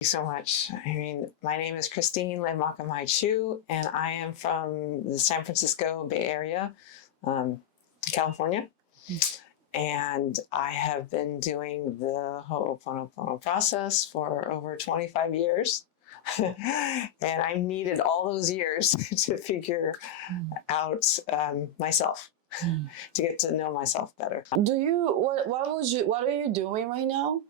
you so much. I mean, my name is Christine Lemaka Chu, and I am from the San Francisco Bay Area, California. And I have been doing the Ho'oponopono process for over 25 years. And I needed all those years to figure out myself, to get to know myself better. What are you doing right now?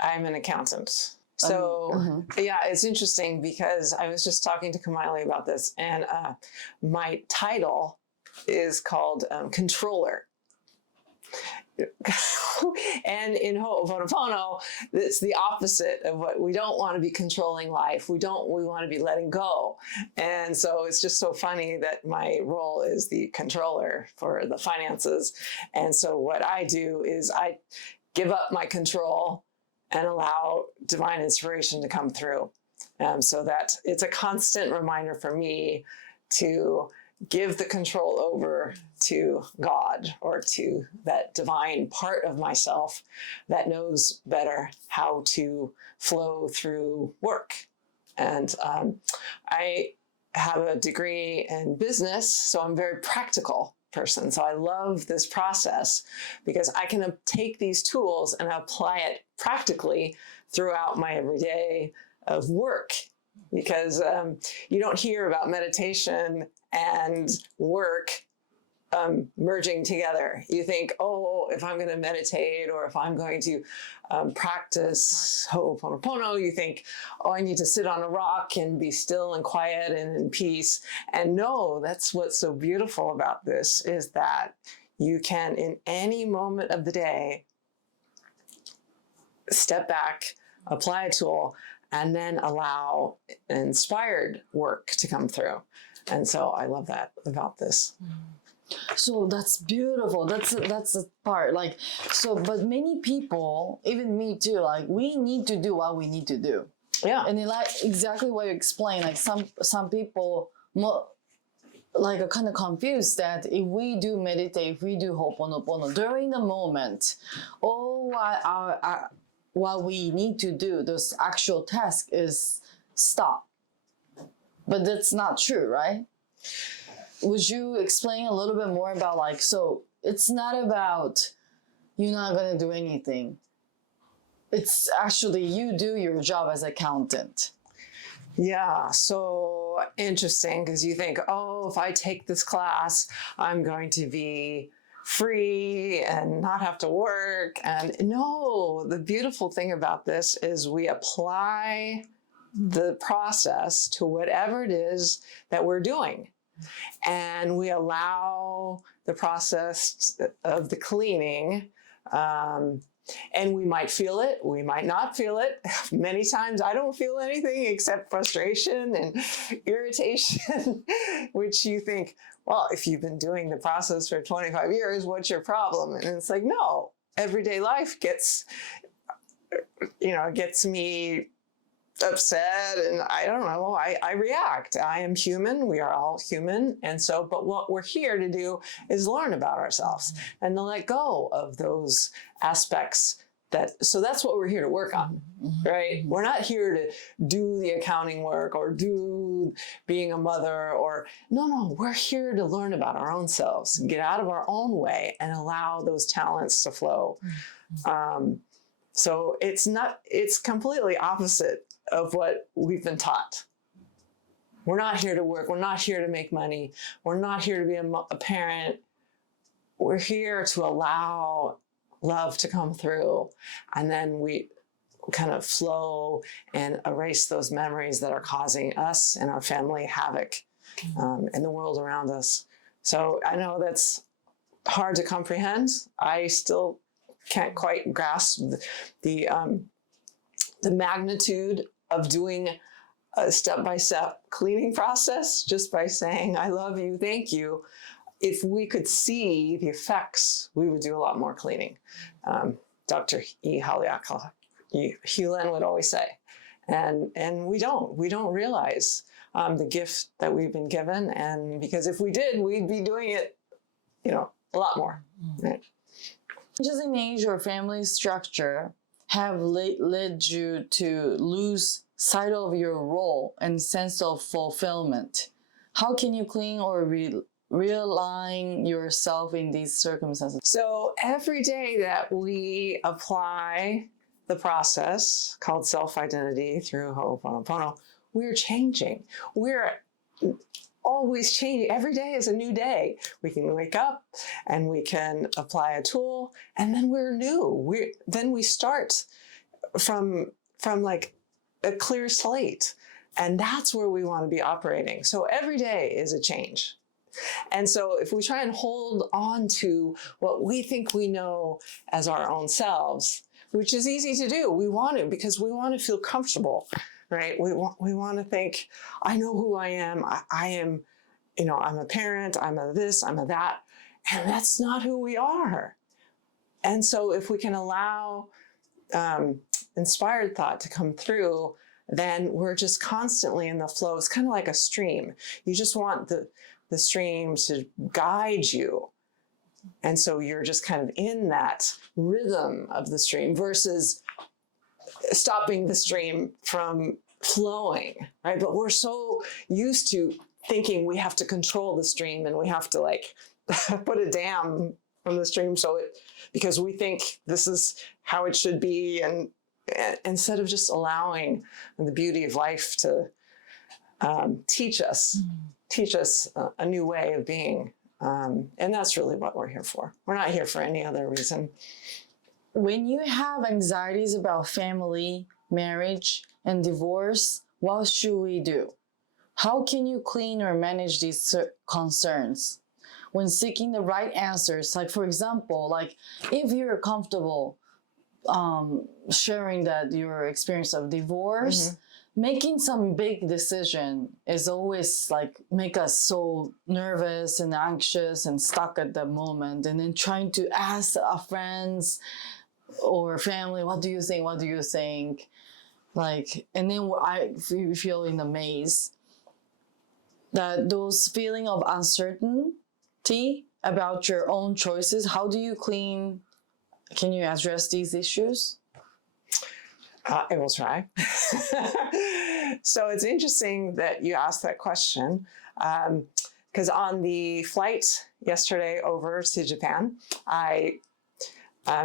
I'm an accountant. So yeah, it's interesting because I was just talking to Kamali about this, and my title is called controller. And in Ho'oponopono, it's the opposite of what we don't want to be controlling life. We want to be letting go. And so it's just so funny that my role is the controller for the finances. And so what I do is I give up my control and allow divine inspiration to come through. So that it's a constant reminder for me to give the control over to God, or to that divine part of myself that knows better how to flow through work. And I have a degree in business, so I'm a very practical person. So I love this process because I can take these tools and apply it practically throughout my everyday of work. Because you don't hear about meditation and work merging together. You think, oh, if I'm going to meditate, or if I'm going to practice Ho'oponopono, you think, oh, I need to sit on a rock and be still and quiet and in peace. And no, that's what's so beautiful about this, is that you can, in any moment of the day, step back, apply a tool, and then allow inspired work to come through. And so I love that about this. So that's beautiful. That's the part. Like, so, but many people, even me too, like, we need to do what we need to do. Yeah. And like exactly what you explained, like some people like are kind of confused that if we do meditate, if we do Ho'oponopono during the moment, what we need to do, those actual tasks, is stop. But that's not true, right? Would you explain a little bit more about, like, so it's not about you're not going to do anything. It's actually you do your job as accountant. Yeah, so interesting, because you think, oh, if I take this class, I'm going to be free and not have to work. And no, the beautiful thing about this is we apply the process to whatever it is that we're doing. And we allow the process of the cleaning, and we might feel it, we might not feel it. Many times I don't feel anything except frustration and irritation, which you think, well, if you've been doing the process for 25 years, what's your problem? And it's like, no, everyday life gets me upset, and I don't know, I react. I am human. We are all human. And so, but what we're here to do is learn about ourselves and to let go of those aspects so that's what we're here to work on, right? We're not here to do the accounting work or do being a mother, or no, we're here to learn about our own selves, get out of our own way and allow those talents to flow. So it's completely opposite of what we've been taught. We're not here to work. We're not here to make money. We're not here to be a parent. We're here to allow love to come through, and then we kind of flow and erase those memories that are causing us and our family havoc in the world around us. So I know that's hard to comprehend. I still can't quite grasp the magnitude of doing a step-by-step cleaning process just by saying, I love you, thank you. If we could see the effects, we would do a lot more cleaning. Dr. Hewlin would always say, and we don't realize the gift that we've been given. And because if we did, we'd be doing it, a lot more. Right? Just in age or family structure, have led you to lose sight of your role and sense of fulfillment? How can you clean or realign yourself in these circumstances? So every day that we apply the process called self-identity through Ho'oponopono, we're changing. We're always changing. Every day is a new day. We can wake up and we can apply a tool, and then we're new. Then we start from like a clear slate. And that's where we want to be operating. So every day is a change. And so if we try and hold on to what we think we know as our own selves, which is easy to do, we want to, because we want to feel comfortable, right? We want to think, I know who I am. I am, I'm a parent, I'm a this, I'm a that. And that's not who we are. And so if we can allow inspired thought to come through, then we're just constantly in the flow. It's kind of like a stream. You just want the stream to guide you. And so you're just kind of in that rhythm of the stream versus stopping the stream from flowing, right? But we're so used to thinking we have to control the stream and we have to like put a dam from the stream because we think this is how it should be, and instead of just allowing the beauty of life to teach us a new way of being. And that's really what we're here for. We're not here for any other reason. When you have anxieties about family, marriage, and divorce, what should we do? How can you clean or manage these concerns? When seeking the right answers, like for example, like if you're comfortable sharing that your experience of divorce, making some big decision is always like make us so nervous and anxious and stuck at the moment, and then trying to ask our friends or family, what do you think, like, and then I feel in the maze that those feeling of uncertainty about your own choices. How do you clean? Can you address these issues? I will try. So it's interesting that you asked that question, because on the flight yesterday over to Japan, I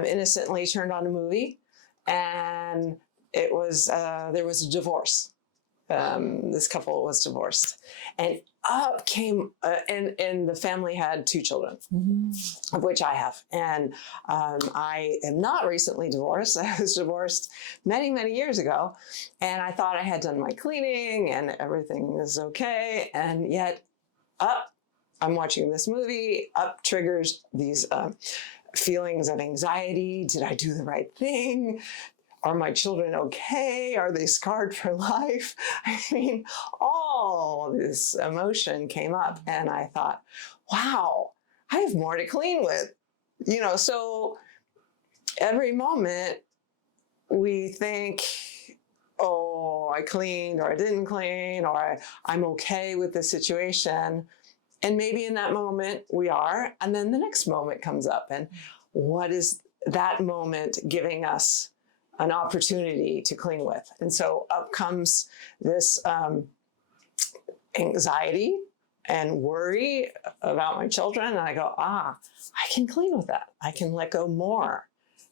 innocently turned on a movie, and it was there was a divorce. This couple was divorced, and up came and the family had 2 children, of which I have, and I am not recently divorced. I was divorced many, many years ago, and I thought I had done my cleaning and everything was okay, and yet I'm watching this movie, triggers these feelings of anxiety. Did I do the right thing? Are my children okay? Are they scarred for life? I mean, all this emotion came up, and I thought, wow, I have more to clean with. So every moment we think, oh, I cleaned or I didn't clean, or I'm okay with the situation. And maybe in that moment we are, and then the next moment comes up, and what is that moment giving us an opportunity to clean with? And so up comes this anxiety and worry about my children. And I go, I can clean with that. I can let go more.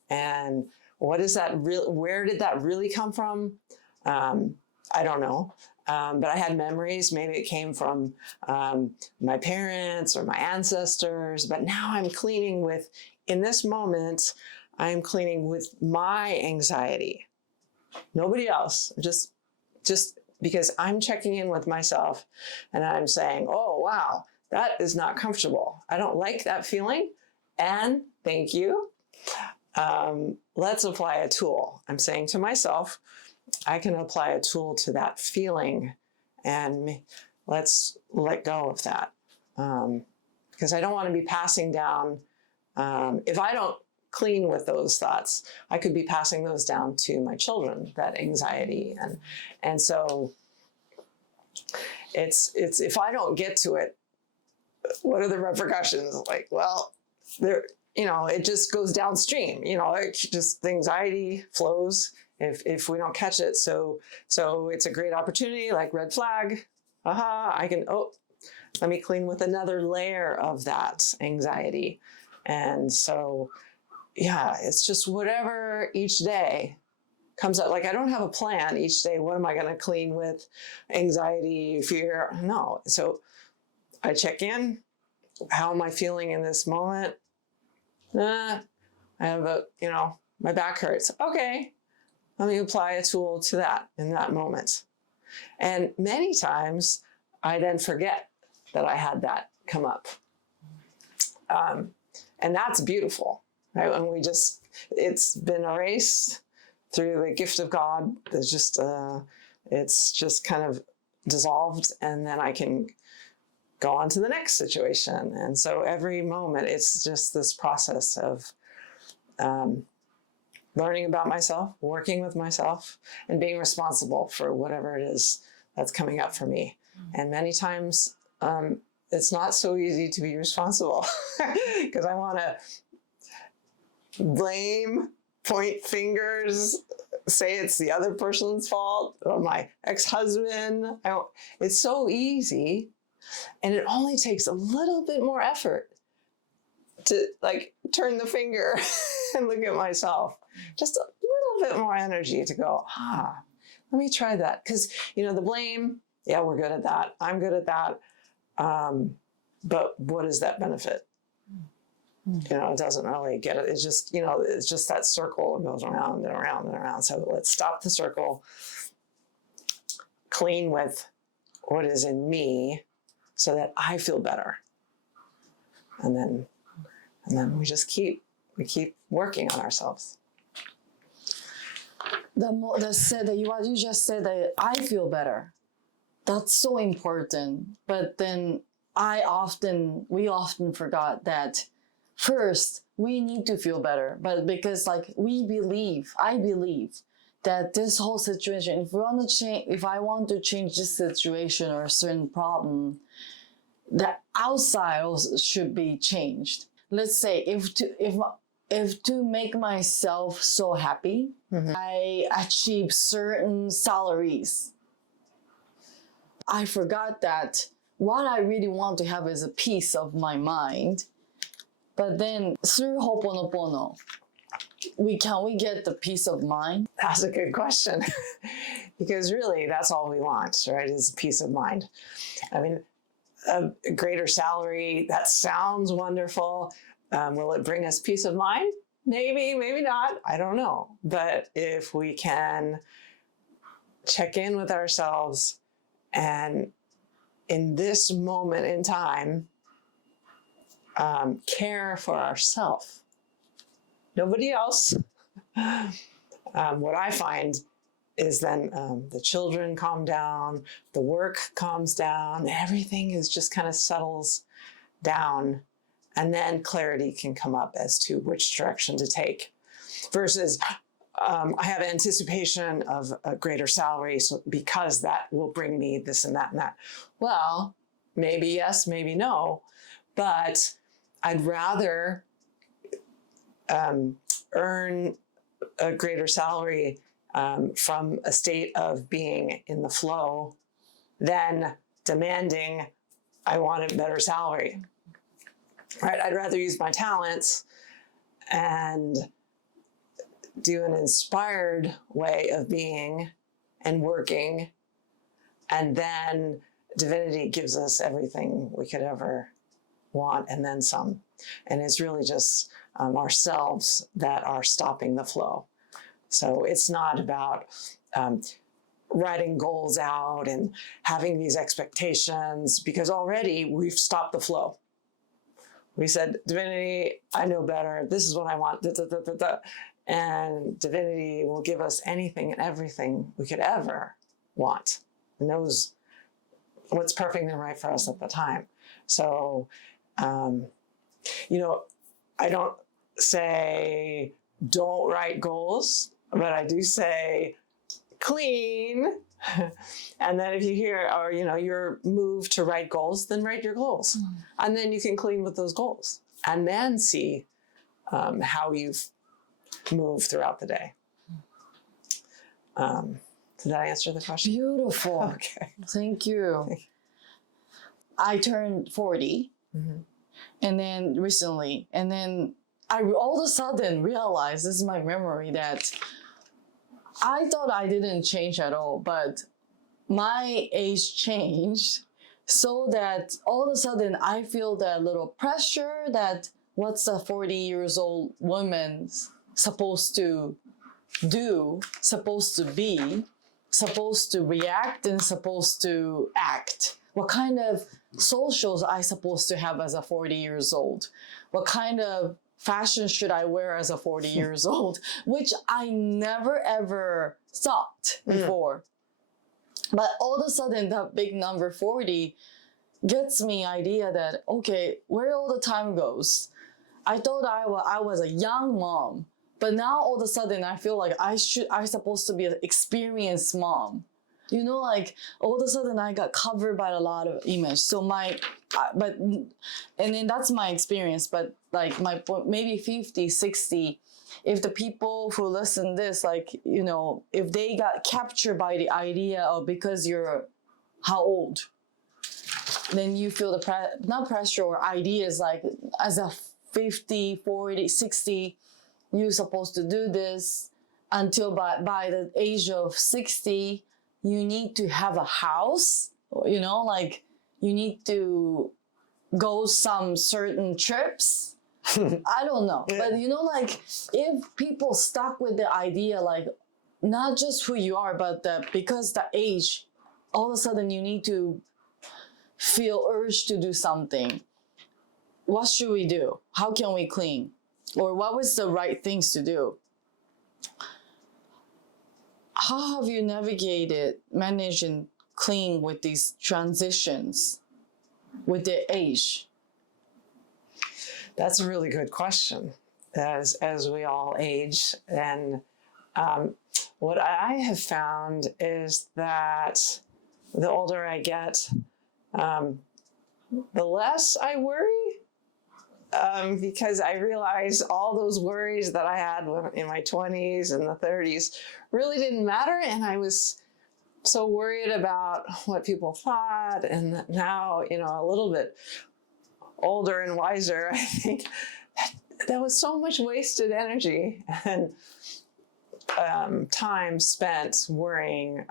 And what is that where did that really come from? I don't know. But I had memories. Maybe it came from my parents or my ancestors. But now I'm cleaning with, in this moment, I'm cleaning with my anxiety. Nobody else. Just because I'm checking in with myself, and I'm saying, oh, wow, that is not comfortable. I don't like that feeling. And thank you. Let's apply a tool. I'm saying to myself, I can apply a tool to that feeling, and let's let go of that. Because I don't want to be passing down, if I don't clean with those thoughts, I could be passing those down to my children, that anxiety. And so it's if I don't get to it, what are the repercussions? Like, well, it just goes downstream. Just the anxiety flows if we don't catch it. So it's a great opportunity, like red flag. Let me clean with another layer of that anxiety. And so, it's just whatever each day comes up. Like, I don't have a plan each day. What am I going to clean with? Anxiety, fear? No. So I check in. How am I feeling in this moment? I have my back hurts. Okay. Let me apply a tool to that in that moment. And many times I then forget that I had that come up. And that's beautiful, right? When it's been erased through the gift of God. It's just kind of dissolved, and then I can go on to the next situation. And so every moment, it's just this process of learning about myself, working with myself, and being responsible for whatever it is that's coming up for me. And many times, it's not so easy to be responsible because I want to blame, point fingers, say it's the other person's fault, or my ex-husband. It's so easy, and it only takes a little bit more effort to turn the finger and look at myself. Just a little bit more energy to go, let me try that. Because, the blame, we're good at that. I'm good at that. But what does that benefit? It doesn't really get it. It's just, it's just that circle. It goes around and around and around. So let's stop the circle, clean with what is in me so that I feel better. And then we keep working on ourselves. What you just said, that I feel better. That's so important. But then we often forgot that first we need to feel better. But because I believe that this whole situation, if I want to change this situation or a certain problem, the outside also should be changed. Let's say if to make myself so happy, I achieve certain salaries, I forgot that what I really want to have is a peace of my mind. But then through Ho'oponopono, can we get the peace of mind? That's a good question. Because really, that's all we want, right, is peace of mind. I mean, a greater salary, that sounds wonderful. Will it bring us peace of mind? Maybe, maybe not. I don't know. But if we can check in with ourselves and in this moment in time, care for ourselves, nobody else. What I find is then the children calm down, the work calms down, everything is just kind of settles down, and then clarity can come up as to which direction to take. Versus I have anticipation of a greater salary, so because that will bring me this and that and that. Well, maybe yes, maybe no, but I'd rather earn a greater salary from a state of being in the flow than demanding I want a better salary. Right? I'd rather use my talents and do an inspired way of being and working, and then divinity gives us everything we could ever want and then some. And it's really just ourselves that are stopping the flow. So it's not about writing goals out and having these expectations, because already we've stopped the flow. We said, divinity, I know better. This is what I want. Da, da, da, da, da. And divinity will give us anything and everything we could ever want, and knows what's perfect and right for us at the time. So, I don't say don't write goals, but I do say clean. And then if you hear, or, you're moved to write goals, then write your goals. And then you can clean with those goals and then see how you move throughout the day. Did that answer the question? Beautiful. Okay. Thank you. I turned 40 and then recently, and then I all of a sudden realized, this is my memory, that I thought I didn't change at all, but my age changed so that all of a sudden I feel that little pressure that what's a 40 years old woman supposed to do, supposed to be, supposed to react, and supposed to act. What kind of socials I supposed to have as a 40 years old? What kind of fashion should I wear as a 40 years old? Which I never ever thought before. But all of a sudden that big number 40 gets me idea that, okay, where all the time goes. I thought I was a young mom, but now all of a sudden I feel like I'm supposed to be an experienced mom. You know, like all of a sudden I got covered by a lot of image. So and then that's my experience, but like my maybe 50, 60, if the people who listen this, like, you know, if they got captured by the idea of because you're how old, then you feel the not pressure or ideas like as a 50, 40, 60, you're supposed to do this until by the age of 60, you need to have a house, you know, like you need to go some certain trips. I don't know. Yeah. But you know, like if people stuck with the idea, like not just who you are, but because the age, all of a sudden you need to feel urge to do something. What should we do? How can we clean? Or what was the right things to do? How have you managed and clean with these transitions with the age? That's a really good question. As we all age, and what I have found is that the older I get, the less I worry, because I realize all those worries that I had in my 20s and the 30s really didn't matter, and I was so worried about what people thought. And now, you know, a little bit older and wiser, I think that was so much wasted energy and time spent worrying.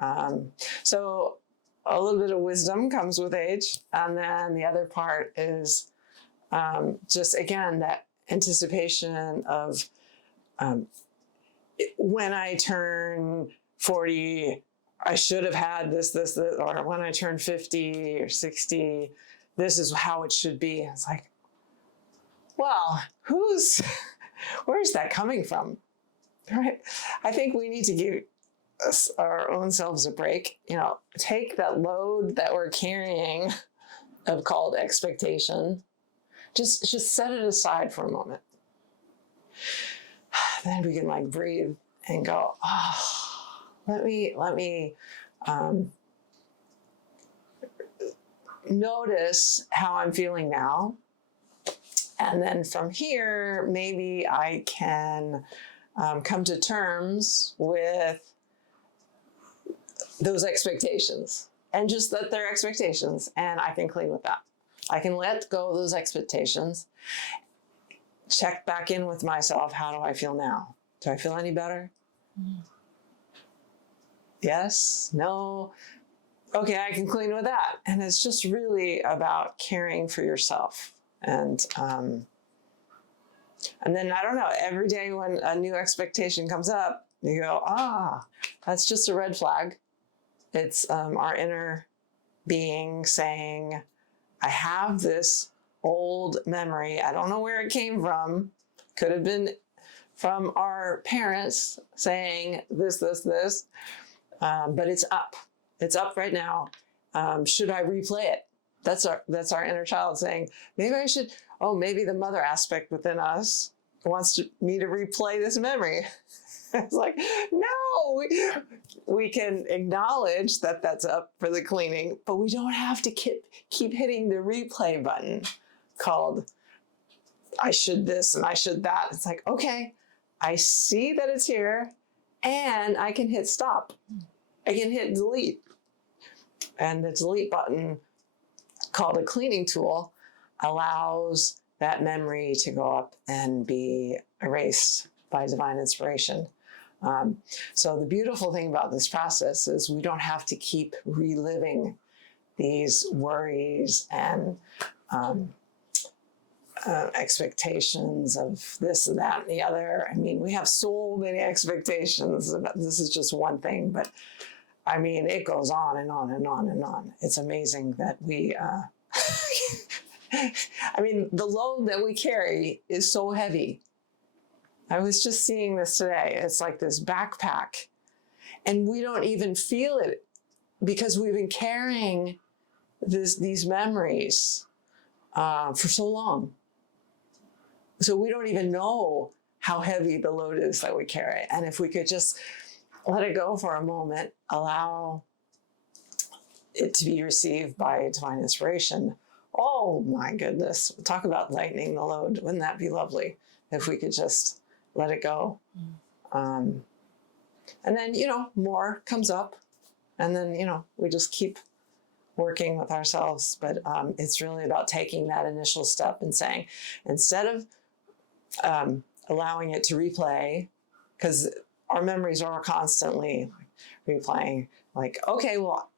So a little bit of wisdom comes with age. And then the other part is just, again, that anticipation of when I turn 40, I should have had this, or when I turn 50 or 60, this is how it should be. It's like, well, where's that coming from? Right? I think we need to give our own selves a break. You know, take that load that we're carrying of called expectation. Just set it aside for a moment. Then we can like breathe and go, let me notice how I'm feeling now. And then from here, maybe I can come to terms with those expectations and just that they're expectations, and I can clean with that. I can let go of those expectations, check back in with myself. How do I feel now? Do I feel any better? Yes? No? Okay, I can clean with that. And it's just really about caring for yourself. And then, I don't know, every day when a new expectation comes up, you go, that's just a red flag. It's our inner being saying, I have this old memory. I don't know where it came from. Could have been from our parents saying this, but it's up. It's up right now. Should I replay it? That's our inner child saying, maybe I should, maybe the mother aspect within us wants me to replay this memory. It's like, no, we can acknowledge that that's up for the cleaning, but we don't have to keep hitting the replay button called I should this and I should that. It's like, okay, I see that it's here and I can hit stop. I can hit delete. And the delete button, called a cleaning tool, allows that memory to go up and be erased by divine inspiration. So the beautiful thing about this process is we don't have to keep reliving these worries and expectations of this and that and the other. I mean, we have so many expectations. This is just one thing, but I mean, it goes on and on and on and on. It's amazing that we, I mean, the load that we carry is so heavy. I was just seeing this today. It's like this backpack, and we don't even feel it because we've been carrying these memories for so long. So we don't even know how heavy the load is that we carry. And if we could just let it go for a moment, allow it to be received by divine inspiration. Oh my goodness. Talk about lightening the load. Wouldn't that be lovely if we could just let it go? And then, more comes up, and then, we just keep working with ourselves. But it's really about taking that initial step and saying, instead of allowing it to replay, because our memories are constantly replaying, like, okay, well,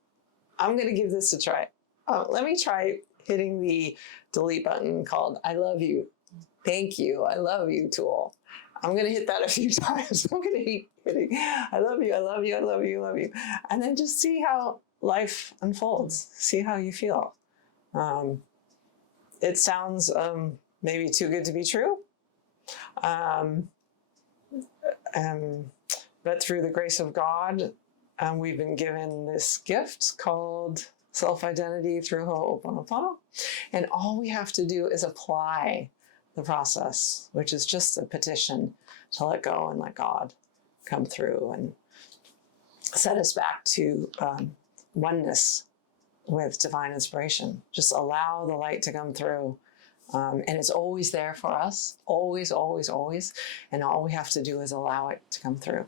I'm going to give this a try. Let me try hitting the delete button called I love you, thank you, I love you tool. I'm going to hit that a few times. I'm going to keep hitting I love you, I love you, I love you, I love you. And then just see how life unfolds. See how you feel. It sounds maybe too good to be true. But through the grace of God, we've been given this gift called self-identity through荷歐波諾波諾. And all we have to do is apply the process, which is just a petition to let go and let God come through and set us back to oneness with divine inspiration. Just allow the light to come through. And it's always there for us, always, always, always. And all we have to do is allow it to come through.